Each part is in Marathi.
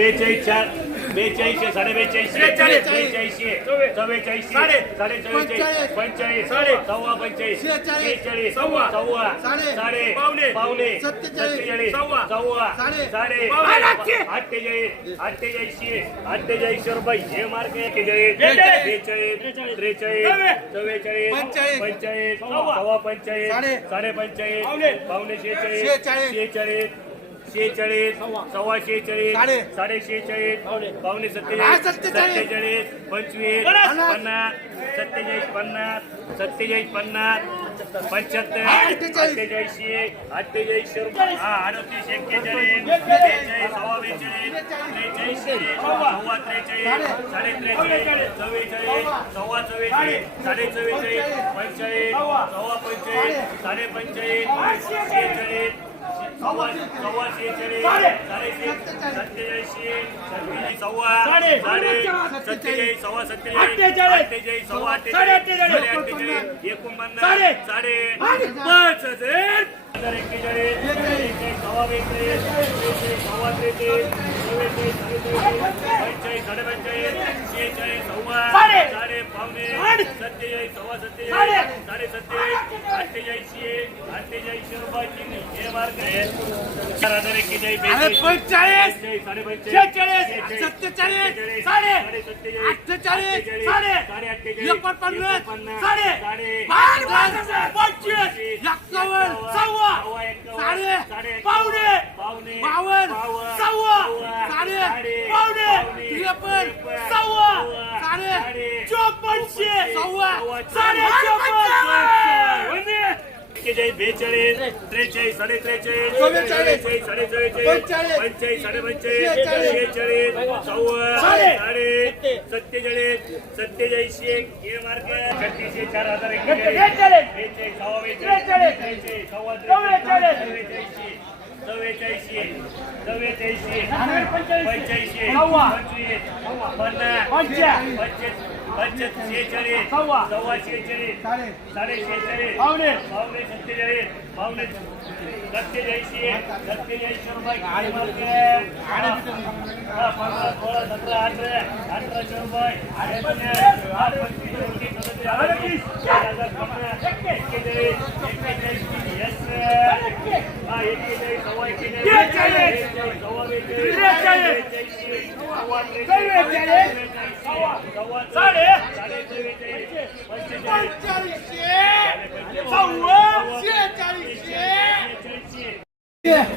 बेचाळीस चार बेचाळीसशे साडे बेचाळीसशे बेचाळीस. बेचाळीसशे चव्वे- चव्वेचाळीसशे साडे- चव्वेचाळीस पंचेचाळीस साडे- सव्वा शेहेचाळीस. शेहेचाळीस सव्वा- सव्वा साडे- पावणे- पावणे सत्तेचाळीस. सव्वा- सव्वा साडे-. अठ्ठेचाळीस अठ्ठेचाळीसशे अठ्ठेचाळीसशे रुपये हे मार्क एक्केचाळीस बेचाळीस. बेचाळीस त्रेचाळीस चव्वे- चव्वेचाळीस. पंचेचाळीस सव्वा. पंचेचाळीस साडे- पावणे. पावणे शेहेचाळीस शेहेचाळीस. शेहेचाळीस सव्वा शेहेचाळीस साडे- शेहेचाळीस पावणे. सत्तेचाळीस सत्तेचाळीस. पंचवीस पन्नास. सत्तेचाळीस पन्नास सत्तेचाळीस पन्नास पंच्याहत्तर अठ्ठेचाळीस. अठ्ठेचाळीसशे अठ्ठेचाळीसशे हा अडतीस एक्केचाळीस बेचाळीस सव्वा बेचाळीस त्रेचाळीसशे सव्वा त्रेचाळीस साडे. त्रेचाळीस चव्वेचाळीस सव्वा चव्वेचाळीस साडे. चव्वेचाळीस पंचेचाळीस सव्वा. पंचेचाळीस साडे. पंचेचाळीस शेहेचाळीस सव्वा साडे- सव्वा सव्वा एकोणपन्नास साडे. साडे पाच हजार हजार एक्केचाळीस बेचाळीस त्रेचाळीस, सव्वा त्रेचाळीस चव्वेचाळीस पंचेचाळीस साडे पंचेचाळीस शेहेचाळीस सव्वा साडे. साडे पावणे. सत्तेचाळीस सव्वा साडे. सत्तेचाळीस साडे सत्तेचाळीस अठ्ठेचाळीसशे अठ्ठेचाळीसशे रुपये हे मार्क आहे चार हजार एक्केचाळीस पंचेचाळीस पंचेचाळीस, साडे पंचेचाळीस शेहेचाळीस, शेहेचाळीस, सत्तेचाळीस, साडे. अठ्ठेचाळीस, साडे. साडे अठ्ठेचाळीस, एकोणपन्नास, साडे. साडे पंचवीस, एक्कावन्न, सव्वा, सव्वा एक्कावन्न, साडे, साडे एक्कावन्न, पावणे, पावणे बावन्न, बावन्न, सव्वा, साडे, पावणे, त्रेपन्न, सव्वा, साडे, चोपन्नशे, सव्वा, साडे चोपन्न. एक्केचाळीस, बेचाळीस त्रेचाळीस साडे त्रेचाळीस चव्वेचाळीस, साडे चव्वेचाळीस पंचेचाळीस, साडे पंचेचाळीस शेहेचाळीस, सव्वा साडे. साडे सत्तेचाळीस सत्तेचाळीसशे हे मार्क छत्तीसशे चार हजार बेचाळीस. बेचाळीस सव्वा बेचाळीस सव्वा चव्वेचाळीस. चव्वेचाळीसशे चव्वेचाळीसशे चव्वेचाळीसशे पंचेचाळीस. पंच्याऐंशी सव्वा. पंचवीस पन्नास पंचा- शेहेचाळीस सव्वा. शेहेचाळीस साडे शेहेचाळीस पावणे. पावणे सत्तेचाळीस पावणे सत्तेचाळीसशे सत्तेचाळीसशे रुपये हा, पंधरा सोळा सतरा अठरा अठराशे रुपये आठ, पंचवीस, अडतीस, एक्केचाळीस, एक्केचाळीस, हा, सव्वा एक्केचाळीस, सव्वा बेचाळीस, सव्वा. त्रेचाळीस, साडे. साडे सव्वा, शेहेचाळीसशे,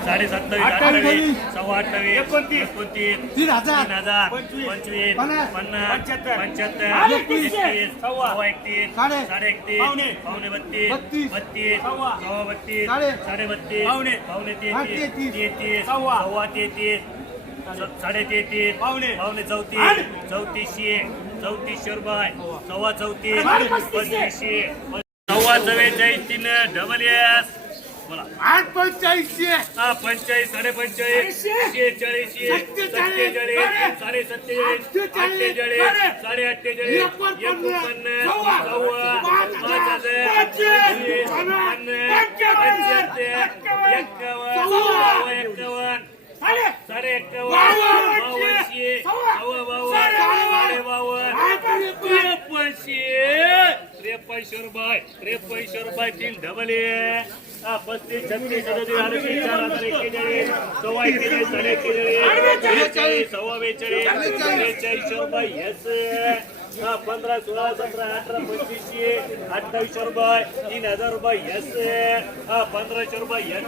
साडे सत्तावीस अठ्ठावीस, अठ्ठावीस सव्वा अठ्ठावीस एकोणतीस, एकोणतीस तीन हजार, तीन हजार पंचवीस, पन्नास, पंच्याहत्तर, पंच्याहत्तर एकतीस सव्वा, एकतीस साडे, साडे एकतीस पावणे, पावणे बत्तीस बत्तीस, बत्तीस सव्वा, सव्वा बत्तीस साडे, साडे बत्तीस पावणे, पावणे तेहतीस तेहतीस, सव्वा, सव्वा तेहतीस साडे तेहतीस पावणे, पावणे चौतीस चौतीसशे चौतीसशे रुपये सव्वा चौतीस. पंचवीसशे सव्वा चव्वेचाळीस तीन डबल एस बोला. आठ पंचेचाळीसशे हा पंचेचाळीस साडे पंचेचाळीस शेहेचाळीस सत्तेचाळीस. साडे सत्तेचाळीस अठ्ठेचाळीस. साडे अठ्ठेचाळीस एकोणपन्नास. सव्वा. पाच हजार. पन्नास पंच्याहत्तर एक्कावन्न एक्कावन्न बावनशे बावन्न साडे बावन्न त्रेपनशे रुपये त्रेपनशे रुपये तीन डबल पस्तीस छत्तीस सदतीस सव्वा बेचाळीस बेचाळीस रुपये येस. हा पंधरा सोळा सतरा अठरा पंचवीसशे अठ्ठावीसशे रुपये तीन हजार रुपये येस. हा पंधराशे रुपये येस.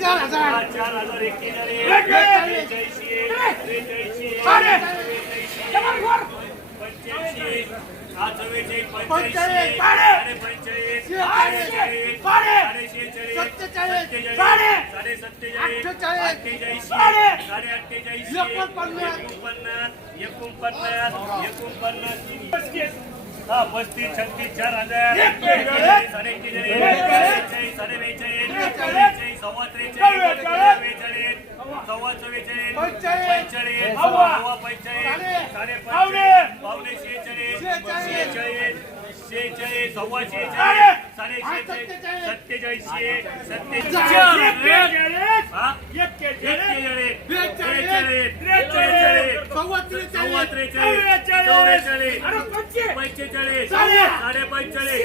चार हजार चार हजार एक्केचाळीस बेचाळीसशे त्रेचाळीसशे पंच्याऐंशी पंचेचाळीस शेहेचाळीस, साडे शेहेचाळीस सत्तेचाळीस, साडे! सत्तेचाळीस साडे! अठ्ठेचाळीस एकोणपन्नास, एकोणपन्नास एकोणपन्नास हा पस्तीस छत्तीस चार हजार साडे एक्केचाळीस साडे बेचाळीस सव्वा त्रेचाळीस सव्वा चव्वेचाळीस पंचेचाळीस, सव्वा, पंचेचाळीस साडे, पावणे, शेहेचाळीस शेहेचाळीस, शेहेचाळीस सव्वा शेहेचाळीस साडे शेहेचाळीस सत्तेचाळीसशे सत्तेचाळीस सव्वा त्रेचाळीस चौवेचाळीस, पंचेचाळीस, साडे पंचेचाळीस,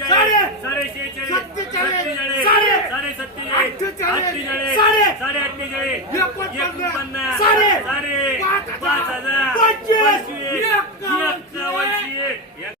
साडे शेहेचाळीस, सत्तेचाळीस, अठ्ठेचाळीस साडे अठ्ठेचाळीस एकोणपन्नास साडे पाच हजार पंचवीस एकावन्न